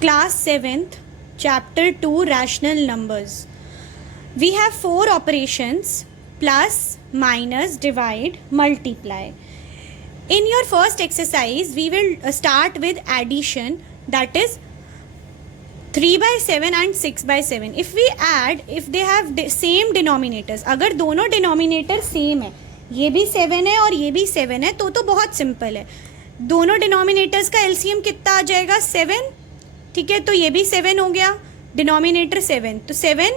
Class 7th, Chapter 2, Rational Numbers. We have 4 operations: plus, minus, divide, multiply. In your first exercise, we will start with addition, that is 3/7 and 6/7. If we add, if they have same denominators, अगर दोनों denominator same है, ये भी 7 है और ये भी 7 है, तो बहुत सिंपल है. दोनों डिनोमिनेटर्स का एलसीएम कितना आ जाएगा? 7. ठीक है, तो ये भी 7 हो गया, डिनोमिनेटर 7, तो 7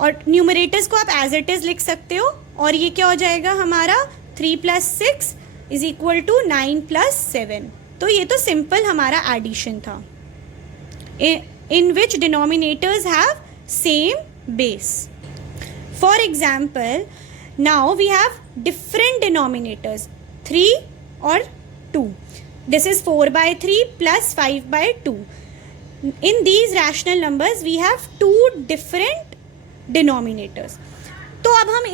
और न्यूमरेटर्स को आप एज इट इज़ लिख सकते हो. और ये क्या हो जाएगा हमारा? 3 + 6 = 9 + 7. तो ये तो सिंपल हमारा एडिशन था, in which denominators have same base. For example, now we have different denominators, 3 or 2. This is 4/3 plus 5/2. In these rational numbers we have 2 different denominators. तो अब हम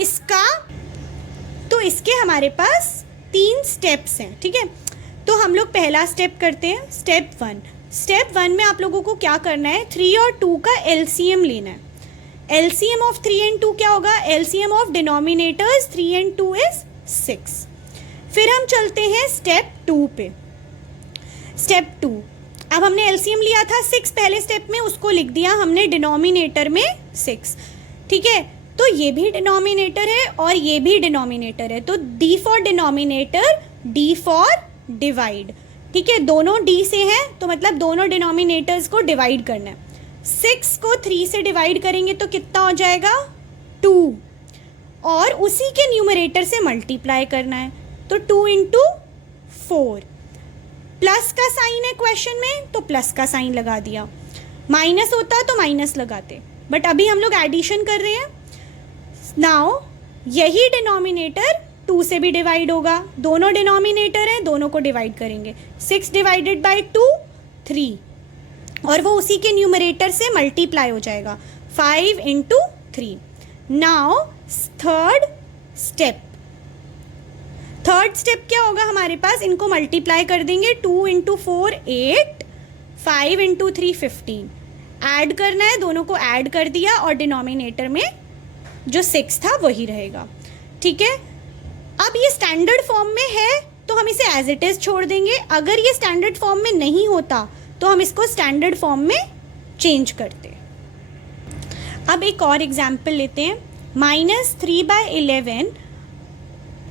इसके हमारे पास 3 स्टेप्स हैं. ठीक है, तो हम लोग पहला स्टेप करते हैं, स्टेप 1. स्टेप 1 में आप लोगों को क्या करना है? 3 और 2 का एलसीएम लेना है. एलसीएम ऑफ 3 and 2 क्या होगा? LCM of denominators 3 and 2 is 6. फिर हम चलते हैं स्टेप 2 पे. स्टेप 2, अब हमने एलसीएम लिया था 6 पहले स्टेप में, उसको लिख दिया हमने डिनोमिनेटर में 6. ठीक है, तो ये भी डिनोमिनेटर है और ये भी डिनोमिनेटर है, तो D for denominator, D for divide. ठीक है, दोनों डी से हैं तो मतलब दोनों डिनोमिनेटर्स को डिवाइड करना है. 6 को 3 से डिवाइड करेंगे तो कितना हो जाएगा? 2. और उसी के न्यूमरेटर से मल्टीप्लाई करना है, तो 2 × 4. प्लस का साइन है क्वेश्चन में, तो प्लस का साइन लगा दिया. माइनस होता तो माइनस लगाते, बट अभी हम लोग एडिशन कर रहे हैं. नाउ यही डिनोमिनेटर 2 से भी डिवाइड होगा, दोनों डिनोमिनेटर हैं, दोनों को डिवाइड करेंगे. 6 / 2 3, और वो उसी के न्यूमरेटर से मल्टीप्लाई हो जाएगा, 5 × 3. नाउ थर्ड स्टेप क्या होगा हमारे पास? इनको मल्टीप्लाई कर देंगे. 2 × 4 8, 5 × 3 15. ऐड करना है, दोनों को ऐड कर दिया और डिनोमिनेटर में जो 6 था वही रहेगा. ठीक है, अब ये स्टैंडर्ड फॉर्म में है तो हम इसे एज इट इज़ छोड़ देंगे. अगर ये स्टैंडर्ड फॉर्म में नहीं होता तो हम इसको स्टैंडर्ड फॉर्म में चेंज करते. अब एक और एग्जाम्पल लेते हैं. -3/11,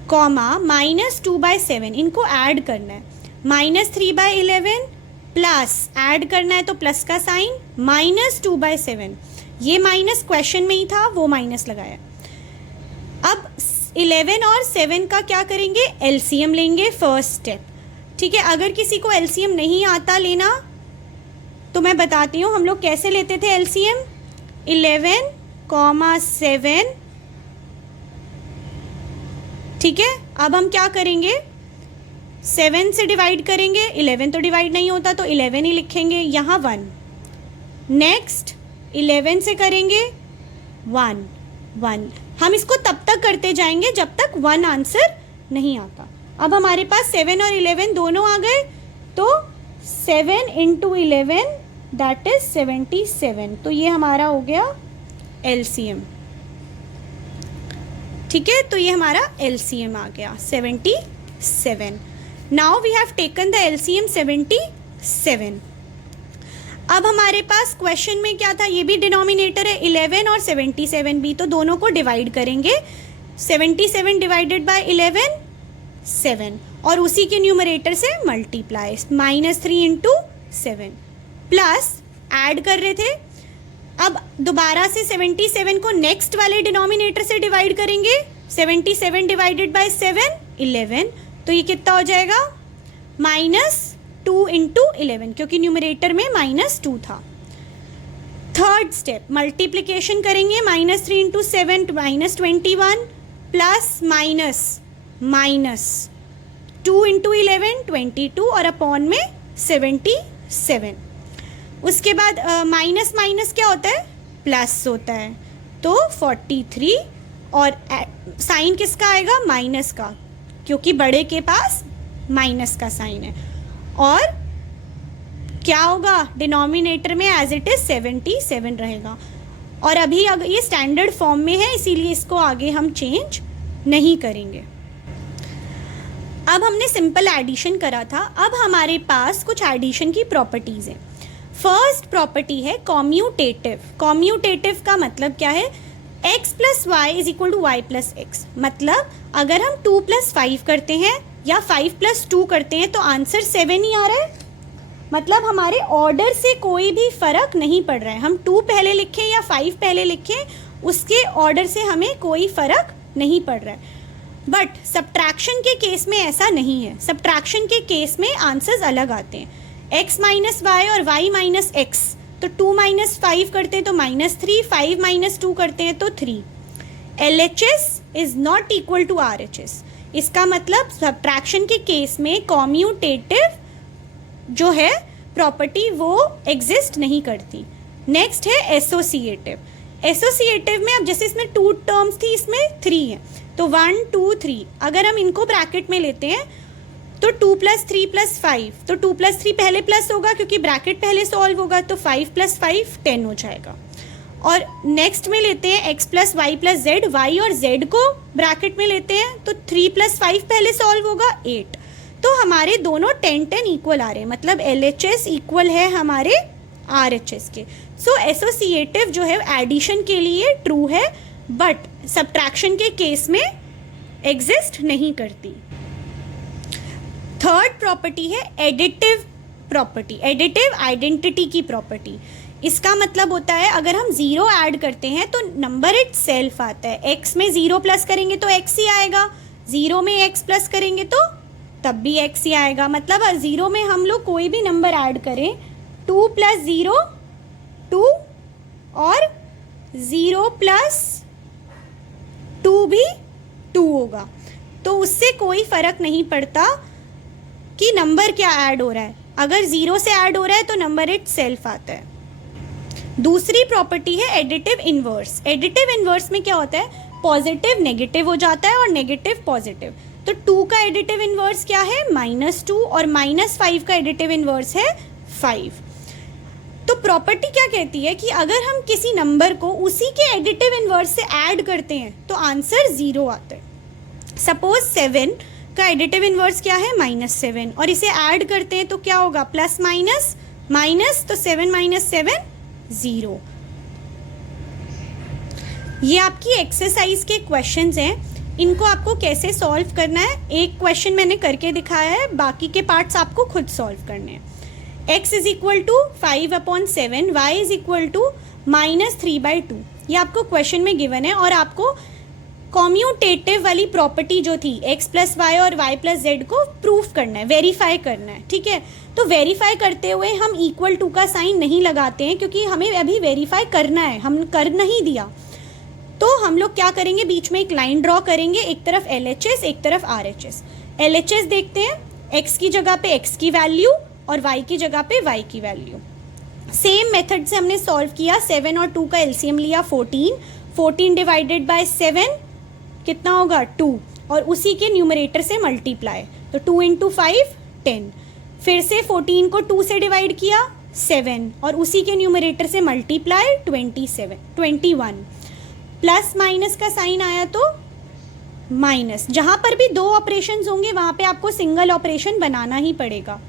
-2/7, इनको ऐड करना है. -3/11 प्लस ऐड करना है तो प्लस का साइन, -2/7, ये माइनस क्वेश्चन में ही था, वो माइनस लगाया. अब 11 और 7 का क्या करेंगे? एलसीएम लेंगे, फर्स्ट स्टेप. ठीक है, अगर किसी को एलसीएम नहीं आता लेना तो मैं बताती हूँ हम लोग कैसे लेते थे एलसीएम. 11, 7. ठीक है, अब हम क्या करेंगे? 7 से डिवाइड करेंगे, 11 तो डिवाइड नहीं होता तो 11 ही लिखेंगे, यहाँ 1. नेक्स्ट 11 से करेंगे 1 1. हम इसको तब तक करते जाएंगे जब तक 1 आंसर नहीं आता. अब हमारे पास 7 और 11 दोनों आ गए, तो 7 × 11 दैट इज 77. तो ये हमारा हो गया एलसीएम. ठीक है, तो ये हमारा एलसीएम आ गया 77. Now we have taken the LCM 77. अब हमारे पास क्वेश्चन में क्या था? ये भी डिनोमिनेटर है 11 और 77 भी, तो दोनों को डिवाइड करेंगे. 77 / 11 7, और उसी के न्यूमरेटर से मल्टीप्लाई, -3 × 7. प्लस ऐड कर रहे थे, अब दोबारा से 77 को नेक्स्ट वाले डिनोमिनेटर से डिवाइड करेंगे. 77 / 7 11, तो ये कितना हो जाएगा? -2 × 11, क्योंकि न्यूमरेटर में -2 था. थर्ड स्टेप मल्टीप्लिकेशन करेंगे. -3 × 7 -21, प्लस माइनस 2 × 11 22, और अपॉन में 77. उसके बाद माइनस माइनस क्या होता है? प्लस होता है, तो 43, और साइन किसका आएगा? माइनस का, क्योंकि बड़े के पास माइनस का साइन है. और क्या होगा, डिनोमिनेटर में एज इट इज़ 77 रहेगा। और अभी अगर ये स्टैंडर्ड फॉर्म में है इसीलिए इसको आगे हम चेंज नहीं करेंगे। अब हमने सिंपल एडिशन करा था, अब हमारे पास कुछ एडिशन की प्रॉपर्टीज़ हैं। फर्स्ट प्रॉपर्टी है कॉम्यूटेटिव। कॉम्यूटेटिव का मतलब क्या है, x plus Y is equal to Y plus X. मतलब अगर हम 2 प्लस 5 करते हैं या 5 प्लस 2 करते हैं तो आंसर 7 ही आ रहा है। मतलब हमारे ऑर्डर से कोई भी फ़र्क नहीं पड़ रहा है, हम 2 पहले लिखें या 5 पहले लिखें, उसके ऑर्डर से हमें कोई फ़र्क नहीं पड़ रहा है। बट सब्ट्रैक्शन के केस में ऐसा नहीं है। सब्ट्रैक्शन के केस में आंसर्स अलग आते हैं, x माइनस वाई और y माइनस एक्स। तो 2 माइनस 5 करते हैं तो -3, 5 माइनस 2 करते हैं तो 3। LHS is not equal to RHS। इसका मतलब सब्ट्रैक्शन के केस में कॉम्यूटेटिव जो है प्रॉपर्टी वो एग्जिस्ट नहीं करती। नेक्स्ट है एसोसिएटिव। एसोसिएटिव में अब जैसे इसमें 2 टर्म्स थी, इसमें 3 है, तो 1 2 3 अगर हम इनको ब्रैकेट में लेते हैं तो 2 प्लस 3 प्लस 5, तो 2 प्लस 3 पहले प्लस होगा क्योंकि ब्रैकेट पहले सॉल्व होगा, तो 5 प्लस 5 10 हो जाएगा। और नेक्स्ट में लेते हैं x plus y plus z, y और z को ब्रैकेट में लेते हैं तो 3 प्लस 5 पहले सॉल्व होगा 8। तो हमारे दोनों 10 इक्वल आ रहे हैं, मतलब LHS इक्वल है हमारे RHS के। सो एसोसिएटिव जो है एडिशन के लिए ट्रू है बट सब्ट्रैक्शन के केस में एग्जिस्ट नहीं करती। थर्ड प्रॉपर्टी है एडिटिव प्रॉपर्टी, एडिटिव आइडेंटिटी की प्रॉपर्टी। इसका मतलब होता है अगर हम 0 ऐड करते हैं तो नंबर इट सेल्फ आता है। x में 0 प्लस करेंगे तो x ही आएगा, 0 में x प्लस करेंगे तो तब भी x ही आएगा। मतलब 0 में हम लोग कोई भी नंबर ऐड करें, 2 प्लस 0 2 और 0 प्लस 2 भी 2 होगा, तो उससे कोई फ़र्क नहीं पड़ता कि नंबर क्या ऐड हो रहा है। अगर 0 से ऐड हो रहा है तो नंबर इट सेल्फ आता है। दूसरी प्रॉपर्टी है एडिटिव इन्वर्स। एडिटिव इन्वर्स में क्या होता है, पॉजिटिव नेगेटिव हो जाता है और नेगेटिव पॉजिटिव। तो 2 का एडिटिव इन्वर्स क्या है, -2 और -5 का एडिटिव इन्वर्स है 5। तो प्रॉपर्टी क्या कहती है कि अगर हम किसी नंबर को उसी के एडिटिव इन्वर्स से ऐड करते हैं तो आंसर 0 आता है। सपोज 7 का एडिटिव इन्वर्स क्या है, -7, और इसे ऐड करते हैं तो क्या होगा, प्लस माइनस माइनस, तो 7 माइनस 7 0। ये आपकी एक्सरसाइज के क्वेश्चंस हैं, इनको आपको कैसे सॉल्व करना है, एक क्वेश्चन मैंने करके दिखाया है, बाकी के पार्ट्स आपको खुद सॉल्व करने हैं। x is equal to 5/7, y is equal to -3/2, ये आपको क्वेश्चन में गिवन है। और आपको कॉम्यूटेटिव वाली प्रॉपर्टी जो थी x प्लस वाई और y प्लस जेड को प्रूफ करना है, वेरीफाई करना है, ठीक है। तो वेरीफाई करते हुए हम इक्वल टू का साइन नहीं लगाते हैं क्योंकि हमें अभी वेरीफाई करना है, हम कर नहीं दिया। तो हम लोग क्या करेंगे, बीच में एक लाइन ड्रॉ करेंगे, एक तरफ LHS एक तरफ RHS। LHS देखते हैं, x की जगह पे x की वैल्यू और y की जगह पे y की वैल्यू। सेम मेथड से हमने सॉल्व किया, 7 और 2 का एलसीएम लिया 14 डिवाइडेड बाय 7 कितना होगा 2, और उसी के न्यूमरेटर से मल्टीप्लाई, तो 2 × 5 10। फिर से 14 को 2 से डिवाइड किया 7 और उसी के न्यूमरेटर से मल्टीप्लाई 21। प्लस माइनस का साइन आया तो माइनस, जहाँ पर भी 2 ऑपरेशंस होंगे वहाँ पे आपको सिंगल ऑपरेशन बनाना ही पड़ेगा।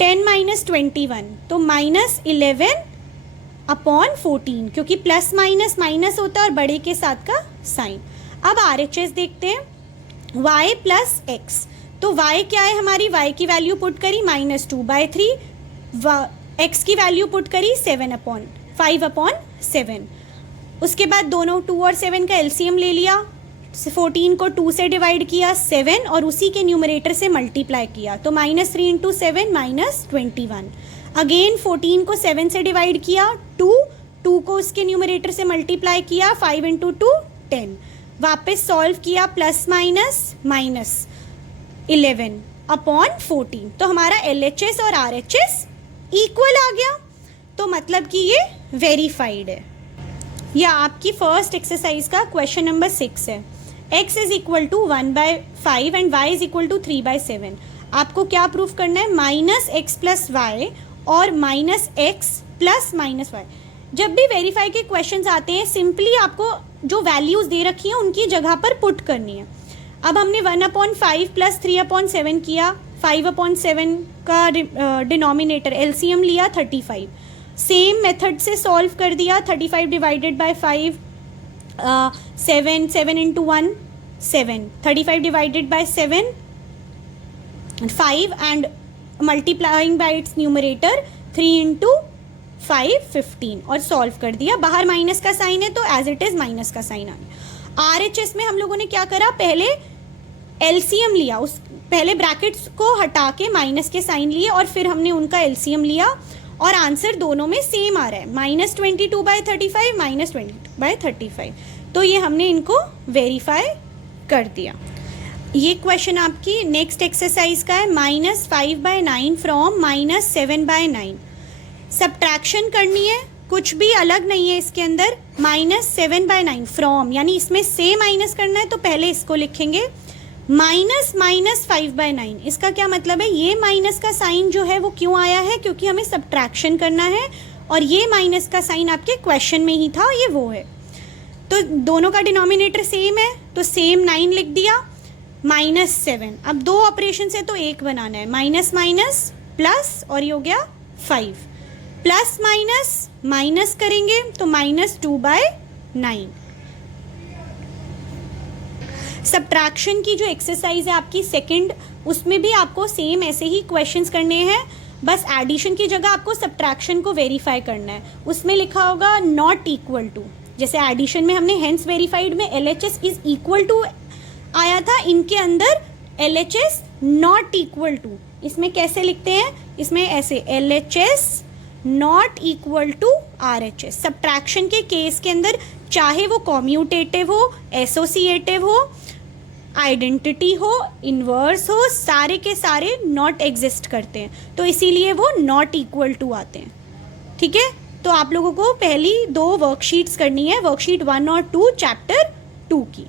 10 माइनस 21 तो -11/14, क्योंकि प्लस माइनस माइनस होता है और बड़े के साथ का साइन। अब RHS देखते हैं, y प्लस एक्स, तो y क्या है हमारी, y की वैल्यू पुट करी -2/3, x की वैल्यू पुट करी 5/7। उसके बाद दोनों 2 और 7 का एलसीएम ले लिया, 14 को 2 से डिवाइड किया 7 और उसी के न्यूमरेटर से मल्टीप्लाई किया, तो -3 × 7 -21। अगेन 14 को 7 से डिवाइड किया 2 को उसके न्यूमरेटर से मल्टीप्लाई किया 5 × 2 10। वापस सॉल्व किया, प्लस माइनस -11/14, तो हमारा LHS और RHS इक्वल आ गया, तो मतलब कि ये वेरीफाइड है। या आपकी फर्स्ट एक्सरसाइज का क्वेश्चन नंबर 6 है, x is equal to 1/5 and y is equal to 3/7। आपको क्या प्रूफ करना है, -x प्लस वाई और minus x plus minus y. जब भी वेरीफाई के क्वेश्चंस आते हैं सिंपली आपको जो वैल्यूज़ दे रखी हैं उनकी जगह पर पुट करनी है। अब हमने 1/5 प्लस 3/7 किया, 5/7 का डिनोमिनेटर एलसीएम लिया 35। सेम मेथड से सॉल्व कर दिया, 35 divided by 5 7, 7 into 1 7, 35 divided by 7 5 and multiplying by it's numerator 3 into 5 15 और सॉल्व कर दिया। बाहर माइनस का साइन है तो एज इट इज माइनस का साइन आ गया। आरएचएस में हम लोगों ने क्या करा, पहले एलसीएम लिया, उस पहले ब्रैकेट्स को हटा के माइनस के साइन लिए और फिर हमने उनका एलसीएम लिया और आंसर दोनों में सेम आ रहा है, -22/35 -22/35। तो ये हमने इनको वेरीफाई कर दिया। ये क्वेश्चन आपकी नेक्स्ट एक्सरसाइज का है, -5/9 फ्रॉम -7/9। सब्ट्रैक्शन करनी है, कुछ भी अलग नहीं है इसके अंदर। -7/9 फ्रॉम यानी इसमें से माइनस करना है तो पहले इसको लिखेंगे -5/9। इसका क्या मतलब है, ये माइनस का साइन जो है वो क्यों आया है, क्योंकि हमें सब्ट्रैक्शन करना है और ये माइनस का साइन आपके क्वेश्चन में ही था, ये वो है। तो दोनों का डिनोमिनेटर सेम है तो सेम 9 लिख दिया, -7। अब दो ऑपरेशन से तो एक बनाना है, माइनस माइनस प्लस और ये हो गया 5, प्लस माइनस माइनस करेंगे तो -2/9। सब्ट्रैक्शन की जो एक्सरसाइज है आपकी सेकंड, उसमें भी आपको सेम ऐसे ही क्वेश्चंस करने हैं, बस एडिशन की जगह आपको सब्ट्रैक्शन को वेरीफाई करना है। उसमें लिखा होगा नॉट इक्वल टू, जैसे एडिशन में हमने हेंस वेरीफाइड में LHS इज इक्वल टू आया था, इनके अंदर LHS नॉट इक्वल टू, इसमें कैसे लिखते हैं, इसमें ऐसे LHS not equal to RHS। Subtraction के केस के अंदर चाहे वो कॉम्यूटेटिव हो, एसोसिएटिव हो, आइडेंटिटी हो, इन्वर्स हो, सारे के सारे नॉट एग्जिस्ट करते हैं, तो इसीलिए वो नॉट इक्वल टू आते हैं। ठीक है, तो आप लोगों को पहली 2 वर्कशीट्स करनी है, वर्कशीट 1 और 2 चैप्टर 2 की।